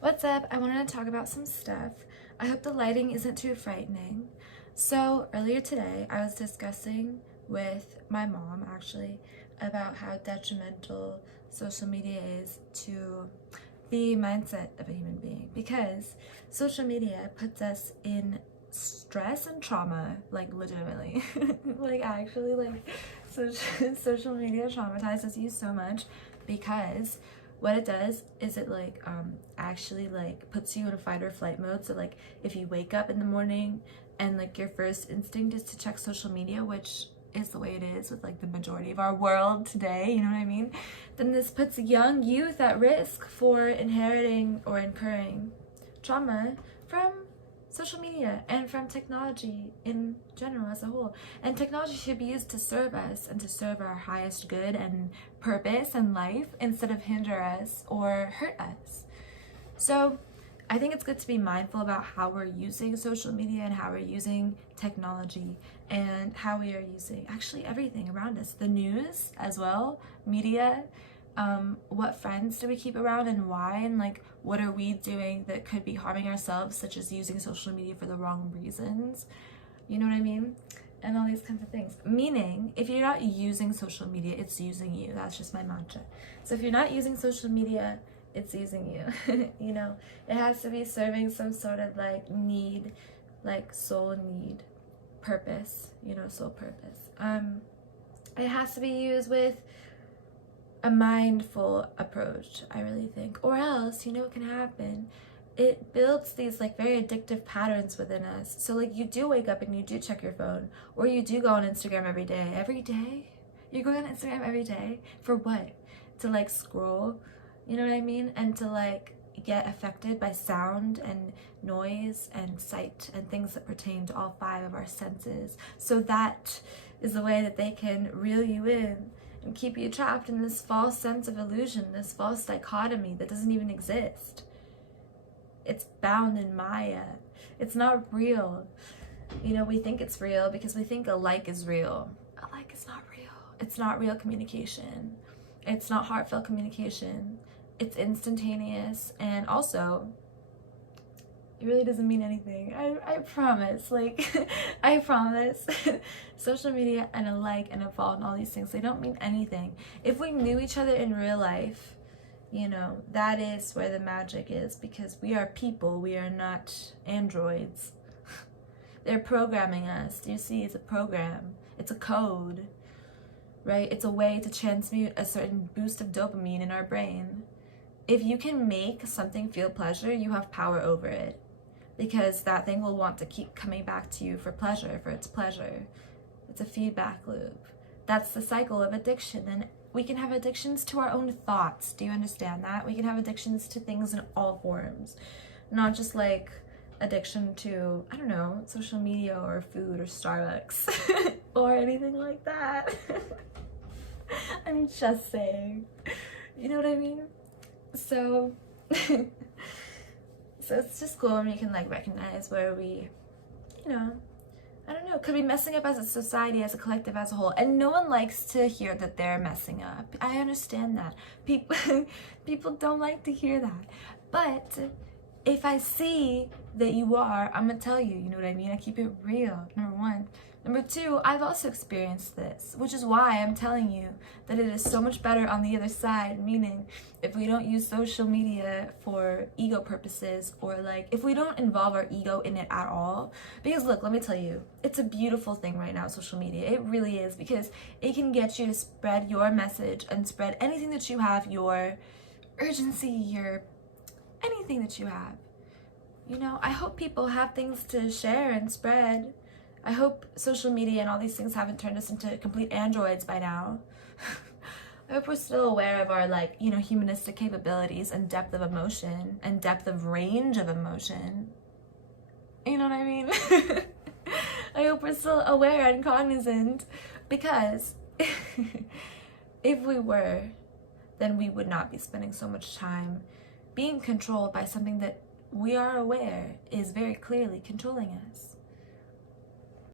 What's up? I wanted to talk about some stuff. I hope the lighting isn't too frightening. So, earlier today, I was discussing with my mom actually about how detrimental social media is to the mindset of a human being because social media puts us in stress and trauma, like legitimately. Like, actually, like, social media traumatizes you so much because what it does is it actually like puts you in a fight or flight mode. So like if you wake up in the morning and like your first instinct is to check social media, which is the way it is with like the majority of our world today, you know what I mean, then this puts young youth at risk for inheriting or incurring trauma from social media and from technology in general as a whole. And technology should be used to serve us and to serve our highest good and purpose in life instead of hinder us or hurt us. So I think it's good to be mindful about how we're using social media and how we're using technology and how we are using actually everything around us, the news as well, media. What friends do we keep around and why, and like what are we doing that could be harming ourselves, such as using social media for the wrong reasons, you know what I mean, and all these kinds of things. Meaning, if you're not using social media, it's using you. That's just my mantra. So if you're not using social media, it's using you. You know, it has to be serving some sort of like need, like soul need, purpose, you know, soul purpose. It has to be used with a mindful approach, I really think, or else, you know what can happen, it builds these like very addictive patterns within us. So like you do wake up and you do check your phone, or you do go on Instagram every day. You're going on Instagram every day for what? To like scroll, you know what I mean, and to like get affected by sound and noise and sight and things that pertain to all five of our senses. So that is the way that they can reel you in and keep you trapped in this false sense of illusion, this false dichotomy that doesn't even exist. It's bound in Maya. It's not real. You know, we think it's real because we think a like is real. A like is not real. It's not real communication. It's not heartfelt communication. It's instantaneous, and also it really doesn't mean anything. I promise. Like, I promise. Social media and a like and a follow and all these things, they don't mean anything. If we knew each other in real life, you know, that is where the magic is, because we are people. We are not androids. They're programming us. Do you see? It's a program. It's a code, right? It's a way to transmute a certain boost of dopamine in our brain. If you can make something feel pleasure, you have power over it, because that thing will want to keep coming back to you for pleasure, for its pleasure. It's a feedback loop. That's the cycle of addiction. And we can have addictions to our own thoughts. Do you understand that? We can have addictions to things in all forms, not just like addiction to, I don't know, social media or food or Starbucks or anything like that. I'm just saying. You know what I mean? So it's just cool when we can like recognize where we, you know, I don't know, could be messing up as a society, as a collective, as a whole. And no one likes to hear that they're messing up. I understand that. People don't like to hear that. But if I see that you are, I'm gonna tell you, you know what I mean? I keep it real, number one. Number two, I've also experienced this, which is why I'm telling you that it is so much better on the other side, meaning if we don't use social media for ego purposes, or like if we don't involve our ego in it at all. Because look, let me tell you, it's a beautiful thing right now, social media. It really is, because it can get you to spread your message and spread anything that you have, your urgency, your anything that you have. You know, I hope people have things to share and spread. I hope social media and all these things haven't turned us into complete androids by now. I hope we're still aware of our, like, you know, humanistic capabilities and depth of emotion and depth of range of emotion. You know what I mean? I hope we're still aware and cognizant, because if we were, then we would not be spending so much time being controlled by something that we are aware is very clearly controlling us.